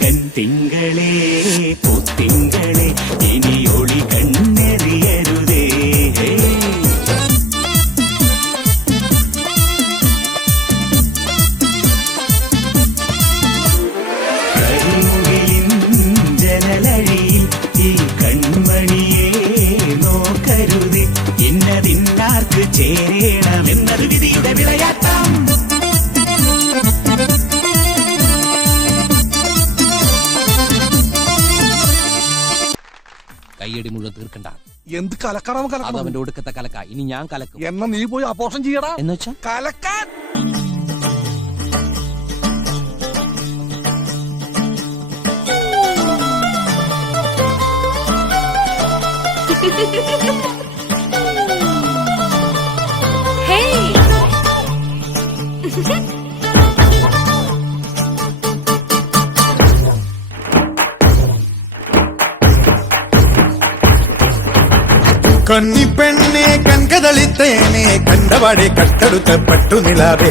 പുതുപുത്തൻ തിങ്കളേ പുത്തിങ്കളെ ഇനി ഒളി കണ്ണെറിയരുതേ. കരിമുകിലിൻ ജനലഴിയിൽ ഈ കൺമണിയെ നോക്കരുതേ. ഇന്നതിന്നാർക്ക് ചേരണമെന്നത് വിധിയുടെ വിളയാട്ടം. കയ്യടി മുഴുവൻ തീർക്കണ്ട. എന്ത് കലക്കണം അത് അവന്റെ ഒടുക്കത്തെ കലക്ക. ഇനി ഞാൻ കലക്കും. എന്നാ നീ പോയി അപോഷം ചെയ്യടാ. എന്ന് വെച്ചാ കലക്കാൻ കന്നിപ്പെണ്ണെ കൺകതളിത്തേനെ കണ്ടവാടെ കട്ടെടുത്ത പട്ടുനിലാവേ.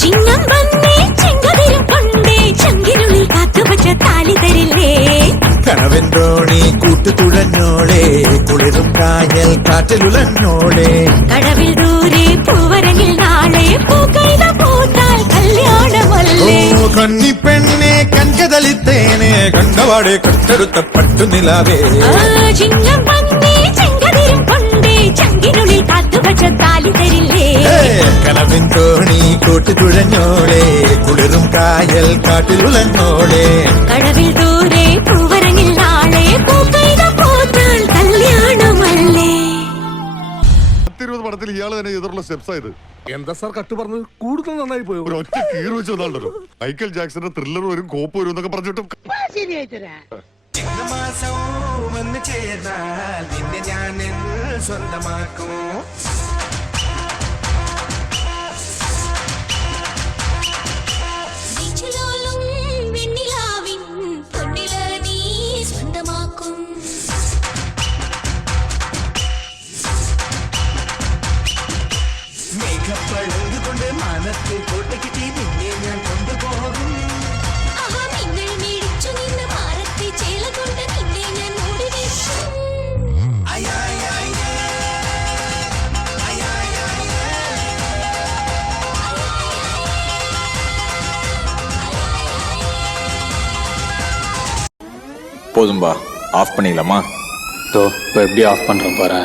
ചിങ്ങം വന്നേ ചെങ്കതിരും കൊണ്ടേ ചങ്കിനുള്ളിൽ കാത്തുവച്ച താലി തരില്ലേ. കണവെന്തോണി കൂട്ടുതുഴഞ്ഞോളെ കുളിരും കായൽ കാറ്റിലുലഞ്ഞോളെ. കടവിൽ ദൂരെ പൂവരങ്ങിൽ നാളെ പൂക്കൈത പൂത്താൽ കല്യാണമല്ലേ. കന്നിപ്പെണ്ണെ കൺകതളിത്തേനെ കണ്ടവാടെ കട്ടെടുത്ത പട്ടുനിലാവേ. ചിങ്ങം വന്നേ ചെങ്കതിരും കൊണ്ടേ ചങ്കിനുള്ളിൽ കാത്തുവച്ച താലി തരില്ലേ. കണവെന്തോണി കൂട്ടുതുഴഞ്ഞോളെ കുളിരും കായൽ കാറ്റിലുലഞ്ഞോളെ. കടവിൽ ദൂരെ പൂവരങ്ങിൽ നാളെ പൂക്കൈത പൂത്താൽ കല്യാണമല്ലേ. 20 പടത്തിൽ ഇയാള് തന്നെ എതിർള്ള സ്റ്റെപ്സ് ആയത്. എന്താ സാർ കട്ട് പറഞ്ഞത്? കൂടുതൽ നന്നായി പോയോ? ഒരു ഒറ്റ കീറ് വെച്ച് വന്നാണ്ടല്ലോ. മൈക്കൽ ജാക്സന്റെ ത്രില്ലർ വരും കോപ്പ് വരും എന്നൊക്കെ പറഞ്ഞിട്ടും സ്വന്തമാക്കും. മേഘപ്പഴുകൊണ്ട് മനത്തിൽ കോട്ടയ്ക്ക് നിന്നെ ഞാൻ കൊണ്ടുപോകും. போதும்பா, ஆஃப் பண்ணிடலாமா? இப்போ எப்படி ஆஃப் பண்ணுறேன் பாரு.